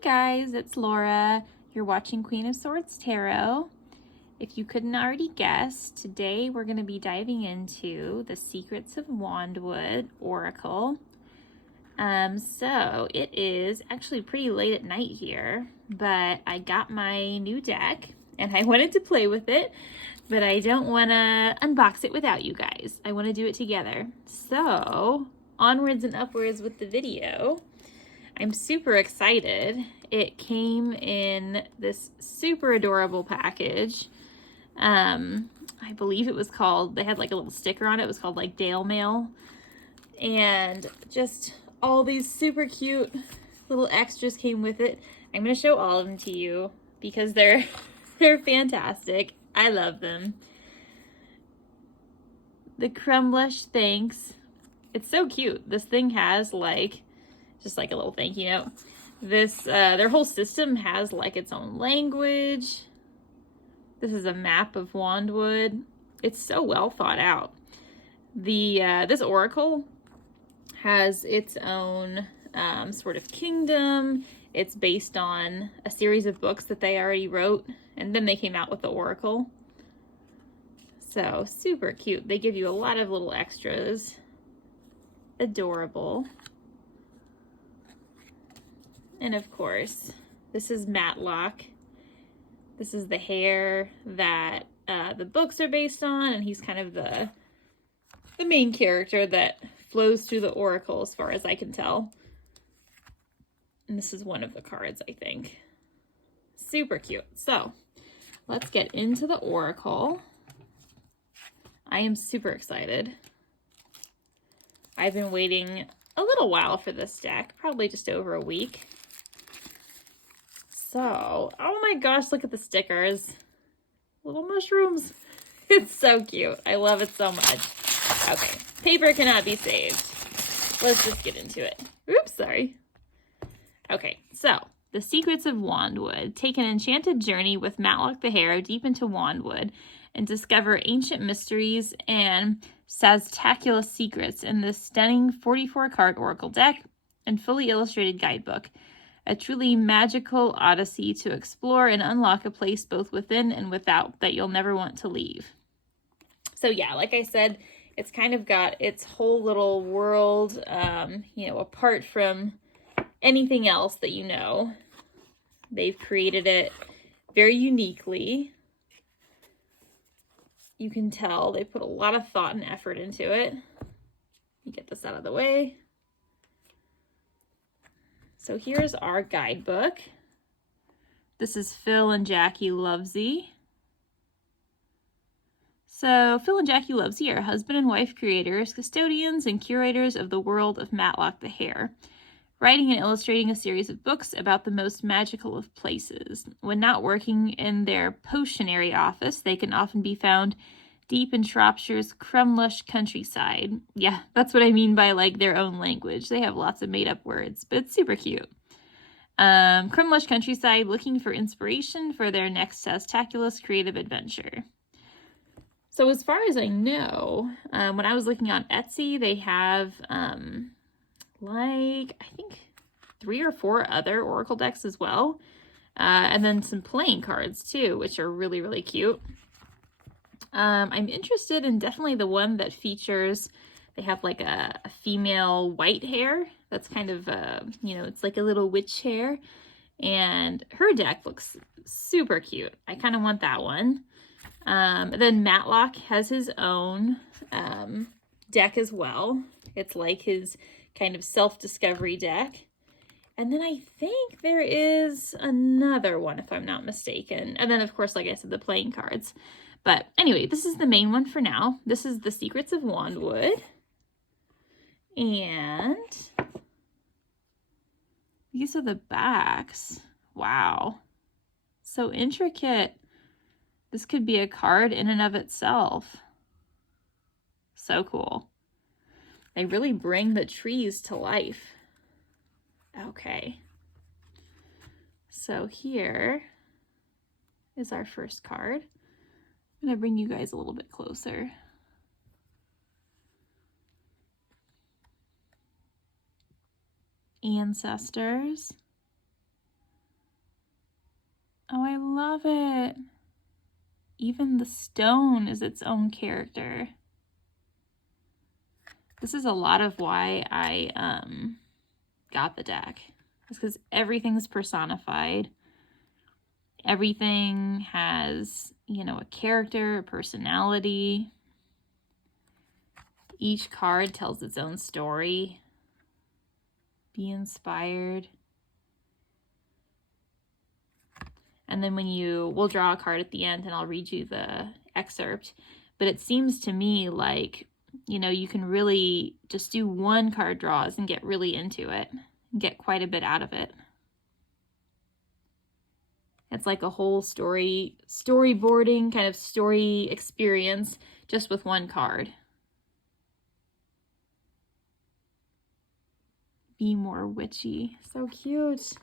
guys, it's Laura. You're watching Queen of Swords Tarot. If you couldn't already guess, today we're going to be diving into the Secrets of Wandwood Oracle. So it is actually pretty late at night here, but I got my new deck and I wanted to play with it, but I don't want to unbox it without you guys. I want to do it together. So onwards and upwards with the video. I'm super excited. It came in this super adorable package. I believe it was called, they had like a little sticker on it. It was called like Dale Mail. And just all these super cute little extras came with it. I'm going to show all of them to you because they're fantastic. I love them. The Crumb Blush Thanks. It's so cute. This thing has like just like a little thank you note. This, their whole system has like its own language. This is a map of Wandwood. It's so well thought out. This oracle has its own sort of kingdom. It's based on a series of books that they already wrote, and then they came out with the oracle. So super cute. They give you a lot of little extras. Adorable. And of course, this is Matlock. This is the hair that the books are based on, and he's kind of the main character that flows through the oracle as far as I can tell. And this is one of the cards, I think. Super cute. So let's get into the oracle. I am super excited. I've been waiting a little while for this deck, probably just over a week. So, oh my gosh, look at the stickers. Little mushrooms. It's so cute. I love it so much. Okay, paper cannot be saved. Let's just get into it. Oops, sorry. Okay, so the Secrets of Wandwood. Take an enchanted journey with Matlock the Hare deep into Wandwood and discover ancient mysteries and spectacular secrets in this stunning 44-card oracle deck and fully illustrated guidebook. A truly magical odyssey to explore and unlock a place both within and without that you'll never want to leave. So yeah, like I said, it's kind of got its whole little world, apart from anything else that you know. They've created it very uniquely. You can tell they put a lot of thought and effort into it. Let me get this out of the way. So here's our guidebook. This is Phil and Jackie Lovesy. So Phil and Jackie Lovesy are husband and wife creators, custodians, and curators of the world of Matlock the Hare, writing and illustrating a series of books about the most magical of places. When not working in their potionary office, they can often be found deep in Shropshire's crumb-lush countryside. Yeah, that's what I mean by like their own language. They have lots of made-up words, but it's super cute. Crumb-lush countryside, looking for inspiration for their next spectacular creative adventure. So as far as I know, when I was looking on Etsy, they have I think 3 or 4 other oracle decks as well. And then some playing cards too, which are really, really cute. I'm interested in definitely the one that features, they have like a female white hair. That's kind of, it's like a little witch hair. And her deck looks super cute. I kind of want that one. Then Matlock has his own deck as well. It's like his kind of self-discovery deck. And then I think there is another one, if I'm not mistaken. And then, of course, like I said, the playing cards. But anyway, this is the main one for now. This is the Secrets of Wandwood. And these are the backs. Wow. So intricate. This could be a card in and of itself. So cool. They really bring the trees to life. Okay. So here is our first card. I'm going to bring you guys a little bit closer. Ancestors. Oh, I love it. Even the stone is its own character. This is a lot of why I got the deck. It's because everything's personified. Everything has, you know, a character, a personality. Each card tells its own story. Be inspired. And then we'll draw a card at the end and I'll read you the excerpt. But it seems to me like, you know, you can really just do one card draws and get really into it and get quite a bit out of it. It's like a whole storyboarding kind of story experience just with one card. Be more witchy. So cute.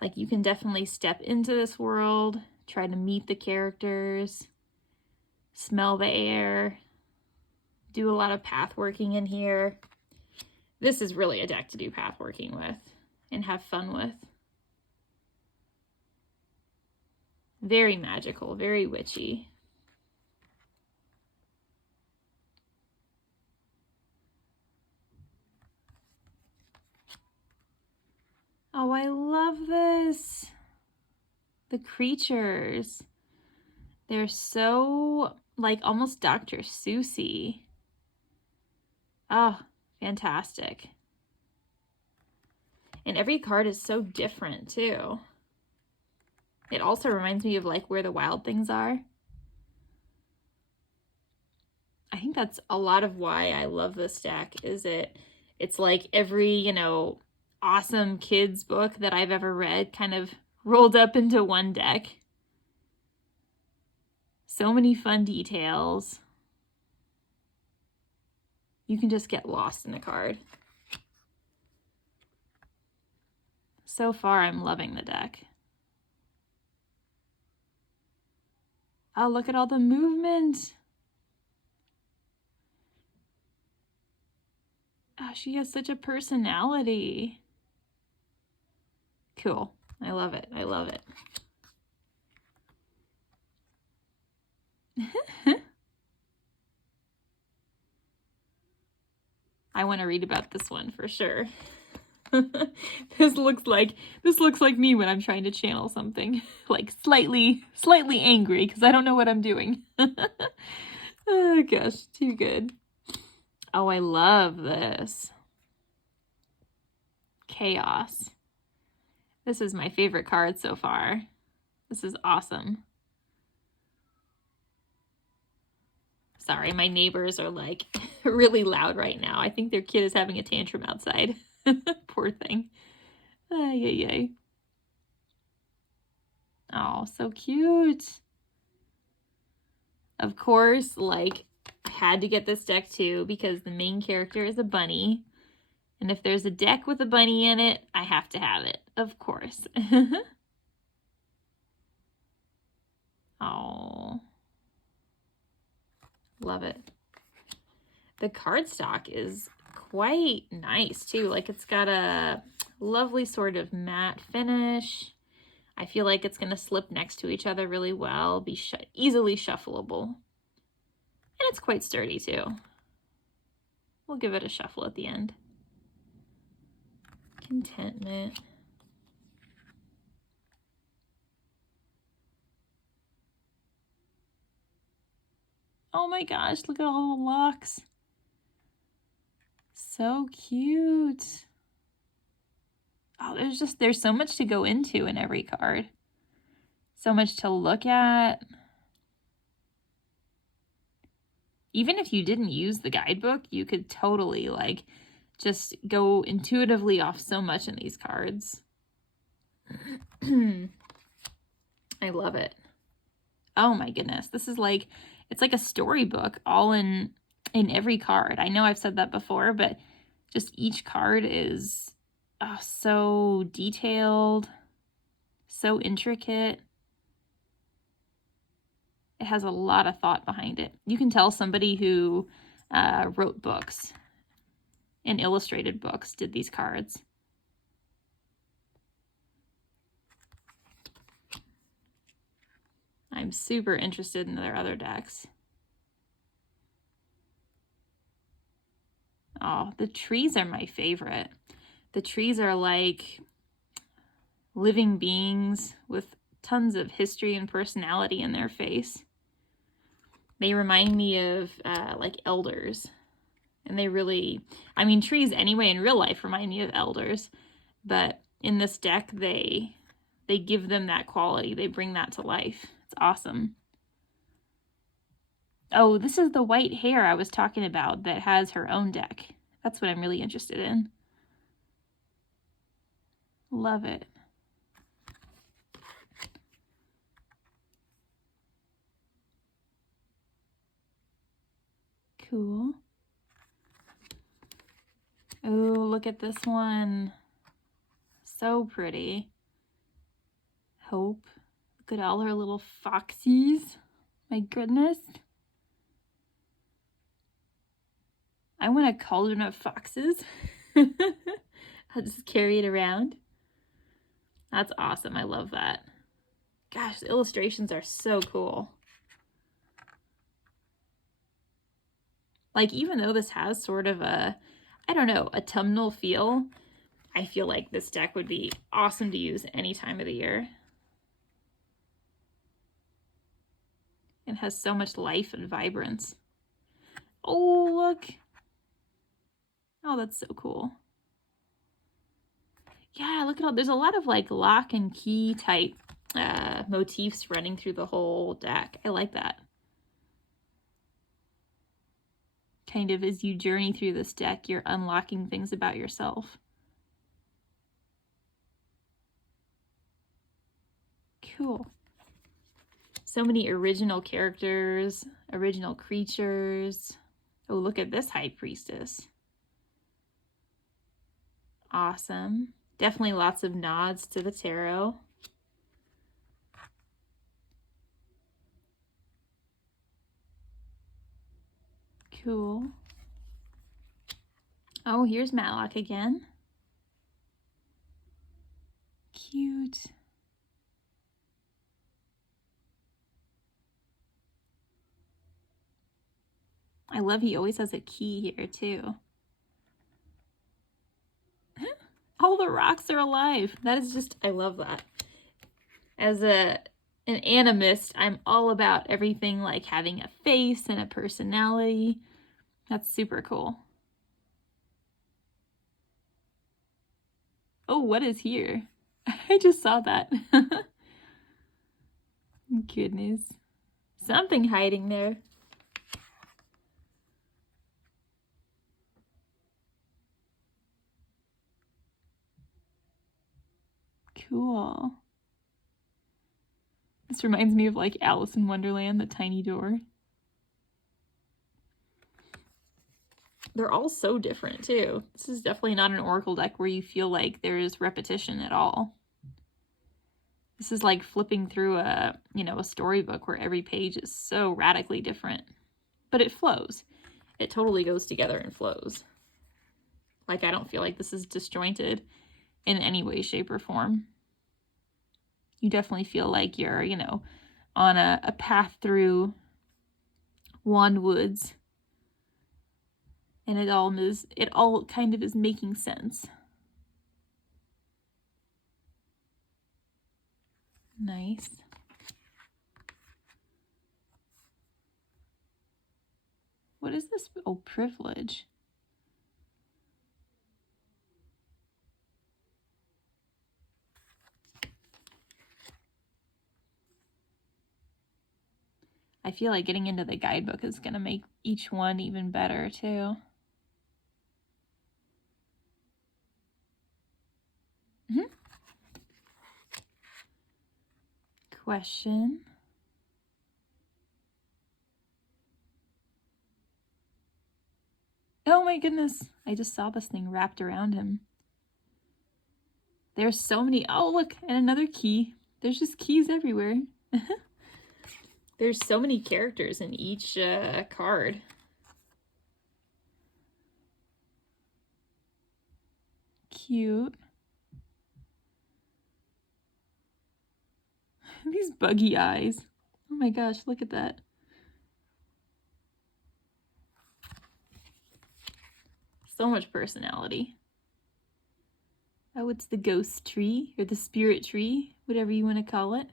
Like you can definitely step into this world, try to meet the characters, smell the air, do a lot of path working in here. This is really a deck to do path working with and have fun with. Very magical, very witchy. Oh, I love this. The creatures. They're so, like, almost Dr. Seuss-y. Oh, fantastic. And every card is so different, too. It also reminds me of, like, where the wild things are. I think that's a lot of why I love this deck, is it's like every, you know, awesome kids book that I've ever read kind of rolled up into one deck. So many fun details. You can just get lost in a card. So far, I'm loving the deck. Oh, look at all the movement. Oh, she has such a personality. Cool. I love it. I love it. I want to read about this one for sure. This looks like me when I'm trying to channel something. Like slightly angry because I don't know what I'm doing. Oh gosh, too good. Oh, I love this. Chaos. This is my favorite card so far. This is awesome. Sorry, my neighbors are like really loud right now. I think their kid is having a tantrum outside. Poor thing. Ay, ay, ay. Oh, so cute. Of course, like, I had to get this deck too because the main character is a bunny. And if there's a deck with a bunny in it, I have to have it, of course. Oh, love it. The cardstock is quite nice too. Like it's got a lovely sort of matte finish. I feel like it's going to slip next to each other really well, be easily shuffleable. And it's quite sturdy too. We'll give it a shuffle at the end. Contentment. Oh my gosh, look at all the locks. So cute. Oh, there's so much to go into in every card. So much to look at. Even if you didn't use the guidebook, you could totally like just go intuitively off so much in these cards. I love it. Oh my goodness. This is like, it's like a storybook all in every card. I know I've said that before, but just each card is so detailed, so intricate. It has a lot of thought behind it. You can tell somebody who wrote books and illustrated books did these cards. I'm super interested in their other decks. Oh, the trees are my favorite. The trees are like living beings with tons of history and personality in their face. They remind me of like elders. And they really, I mean, trees anyway in real life remind me of elders. But in this deck, they give them that quality. They bring that to life. It's awesome. Oh, this is the white hare I was talking about that has her own deck. That's what I'm really interested in. Love it. Cool. Oh, look at this one. So pretty. Hope. Look at all her little foxies. My goodness. I want a cauldron of foxes. I'll just carry it around. That's awesome. I love that. Gosh, the illustrations are so cool. Like, even though this has sort of a, I don't know, autumnal feel, I feel like this deck would be awesome to use any time of the year. It has so much life and vibrance. Oh, look. Oh, that's so cool. Yeah, look at all, there's a lot of like lock and key type motifs running through the whole deck. I like that. Kind of as you journey through this deck, you're unlocking things about yourself. Cool. So many original characters, original creatures. Oh, look at this High Priestess. Awesome. Definitely lots of nods to the tarot. Cool. Oh, here's Matlock again. Cute. I love he always has a key here too. All the rocks are alive. That is just, I love that. As an animist, I'm all about everything like having a face and a personality. That's super cool. Oh, what is here? I just saw that. Goodness. Something hiding there. Cool. This reminds me of like Alice in Wonderland, the tiny door. They're all so different too. This is definitely not an Oracle deck where you feel like there is repetition at all. This is like flipping through a, you know, a storybook where every page is so radically different. But it flows. It totally goes together and flows. Like, I don't feel like this is disjointed in any way, shape, or form. You definitely feel like you're, you know, on a path through Wandwoods. And it all kind of is making sense. Nice. What is this? Oh, privilege. I feel like getting into the guidebook is going to make each one even better, too. Question. Oh my goodness. I just saw this thing wrapped around him. There's so many. Oh, look, and another key. There's just keys everywhere. There's so many characters in each card. Cute. These buggy eyes. Oh my gosh, look at that. So much personality. Oh, it's the ghost tree, or the spirit tree, whatever you want to call it.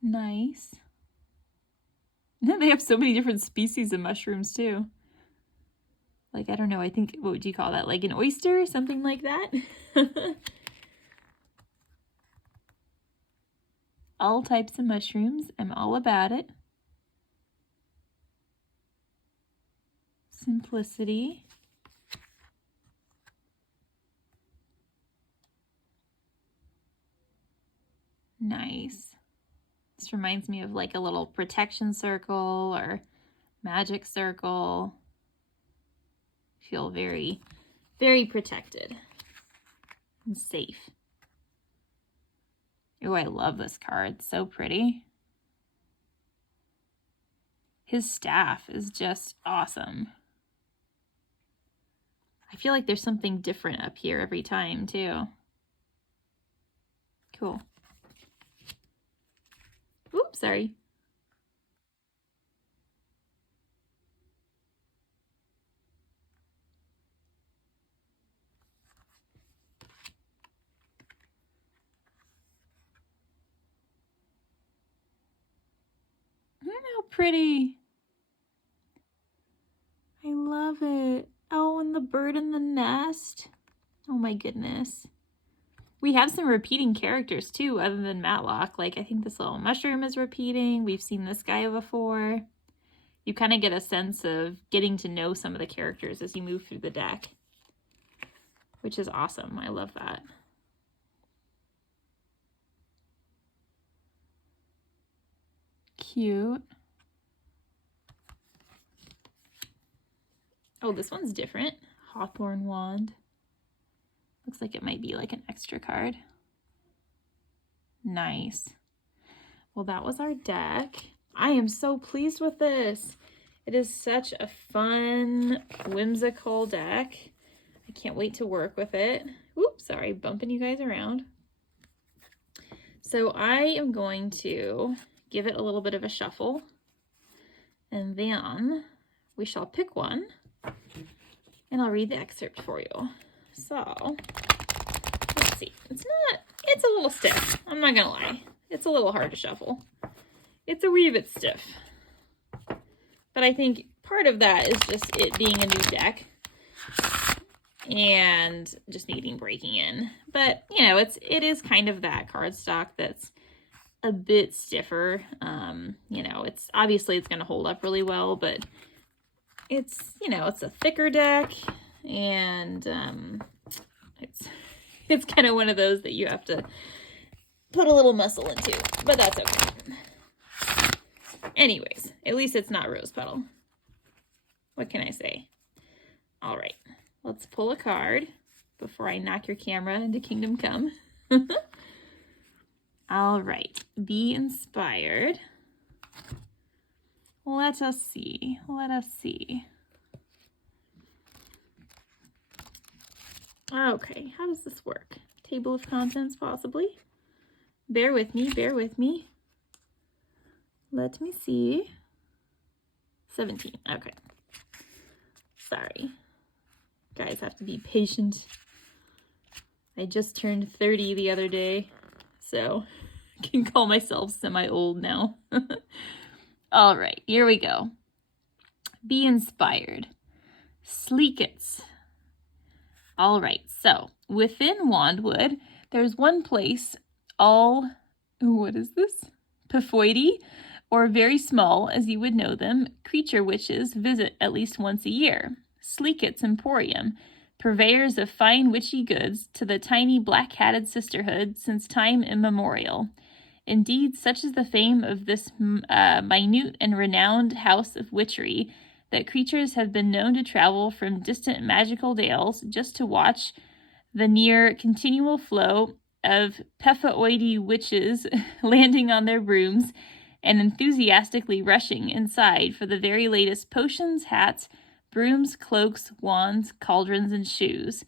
Nice. They have so many different species of mushrooms, too. Like, I don't know, I think, what would you call that? Like an oyster? Something like that? All types of mushrooms. I'm all about it. Simplicity. Nice. This reminds me of like a little protection circle or magic circle. Feel very, very protected and safe. Oh, I love this card. So pretty. His staff is just awesome. I feel like there's something different up here every time, too. Cool. Oops, sorry. How pretty. I love it. Oh, and the bird in the nest. Oh my goodness. We have some repeating characters too, other than Matlock. Like, I think this little mushroom is repeating. We've seen this guy before. You kind of get a sense of getting to know some of the characters as you move through the deck, which is awesome. I love that. Cute. Oh, this one's different. Hawthorn Wand. Looks like it might be like an extra card. Nice. Well, that was our deck. I am so pleased with this. It is such a fun, whimsical deck. I can't wait to work with it. Oops, sorry, bumping you guys around. So I am going to give it a little bit of a shuffle, and then we shall pick one, and I'll read the excerpt for you. So, let's see. It's a little stiff. I'm not gonna lie. It's a little hard to shuffle. It's a wee bit stiff. But I think part of that is just it being a new deck and just needing breaking in. But, you know, it is kind of that cardstock that's a bit stiffer. You know, it's going to hold up really well, but it's, you know, it's a thicker deck, and it's kind of one of those that you have to put a little muscle into, but that's okay. Anyways, at least it's not Rose Petal. What can I say? All right, let's pull a card before I knock your camera into Kingdom Come. All right, be inspired. Let us see. Let us see. Okay, how does this work? Table of contents, possibly. Bear with me, bear with me. Let me see. 17, okay. Sorry. Guys have to be patient. I just turned 30 the other day, so I can call myself semi-old now. All right, here we go. Be inspired. Sleekets. All right, so within Wandwood, there's one place all, what is this? Piphoidy, or very small, as you would know them, creature witches visit at least once a year. Sleekets Emporium, purveyors of fine witchy goods to the tiny black-hatted sisterhood since time immemorial. Indeed, such is the fame of this minute and renowned house of witchery that creatures have been known to travel from distant magical dales just to watch the near continual flow of Pephaoidy witches landing on their brooms and enthusiastically rushing inside for the very latest potions, hats, brooms, cloaks, wands, cauldrons, and shoes.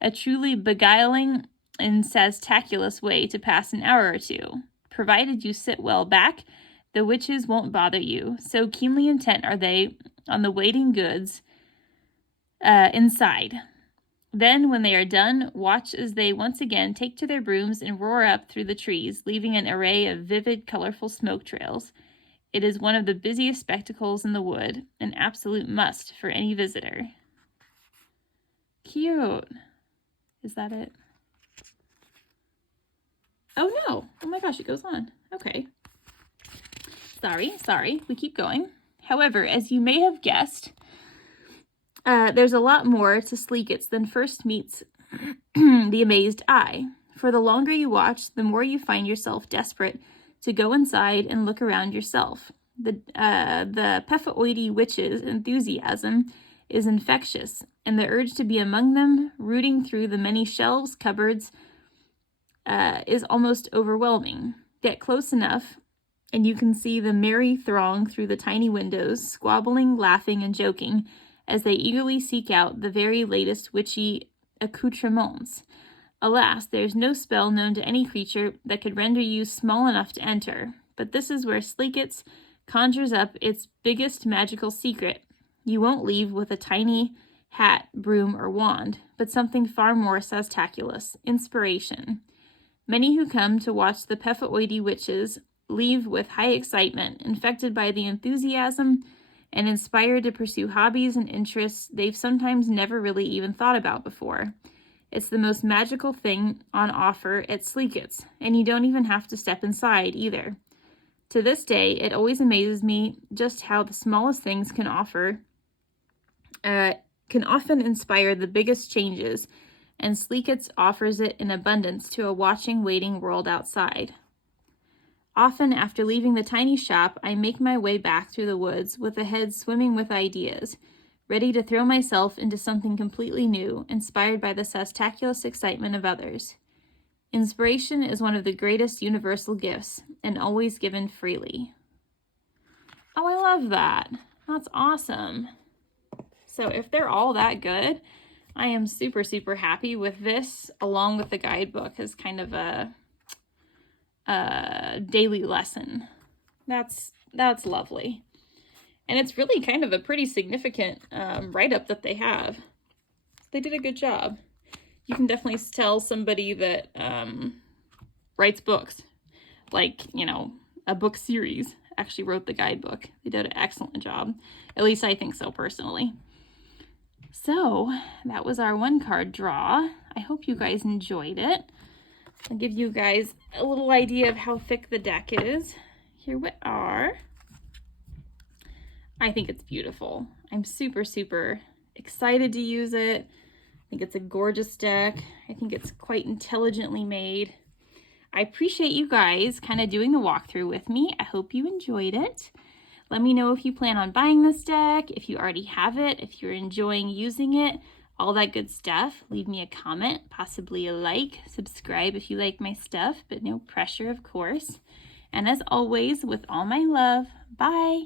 A truly beguiling and sastaculous way to pass an hour or two. Provided you sit well back, the witches won't bother you. So keenly intent are they on the waiting goods inside. Then, when they are done, watch as they once again take to their brooms and roar up through the trees, leaving an array of vivid, colorful smoke trails. It is one of the busiest spectacles in the wood, an absolute must for any visitor. Cute. Is that it? Oh no. Oh my gosh, it goes on. Okay. Sorry. We keep going. However, as you may have guessed, there's a lot more to Sleekits than first meets the amazed eye. For the longer you watch, the more you find yourself desperate to go inside and look around yourself. The Pephaoidi witches' enthusiasm is infectious, and the urge to be among them, rooting through the many shelves, cupboards, is almost overwhelming. Get close enough, and you can see the merry throng through the tiny windows, squabbling, laughing, and joking, as they eagerly seek out the very latest witchy accoutrements. Alas, there is no spell known to any creature that could render you small enough to enter, but this is where Sleekits conjures up its biggest magical secret. You won't leave with a tiny hat, broom, or wand, but something far more sastaculous, inspiration. Many who come to watch the Pephaoidi witches leave with high excitement, infected by the enthusiasm and inspired to pursue hobbies and interests they've sometimes never really even thought about before. It's the most magical thing on offer at Sleekits, and you don't even have to step inside either. To this day, it always amazes me just how the smallest things can often inspire the biggest changes, and Sleekits offers it in abundance to a watching, waiting world outside. Often, after leaving the tiny shop, I make my way back through the woods with a head swimming with ideas, ready to throw myself into something completely new, inspired by the sastaculous excitement of others. Inspiration is one of the greatest universal gifts, and always given freely. Oh, I love that. That's awesome. So if they're all that good, I am super, super happy with this, along with the guidebook as kind of a daily lesson. That's lovely. And it's really kind of a pretty significant write-up that they have. They did a good job. You can definitely tell somebody that writes books, like, a book series, actually wrote the guidebook. They did an excellent job. At least I think so, personally. So that was our 1-card draw. I hope you guys enjoyed it. I'll give you guys a little idea of how thick the deck is. Here we are. I think it's beautiful. I'm super, super excited to use it. I think it's a gorgeous deck. I think it's quite intelligently made. I appreciate you guys kind of doing the walkthrough with me. I hope you enjoyed it. Let me know if you plan on buying this deck, if you already have it, if you're enjoying using it, all that good stuff. Leave me a comment, possibly a like, subscribe if you like my stuff, but no pressure, of course. And as always, with all my love, bye.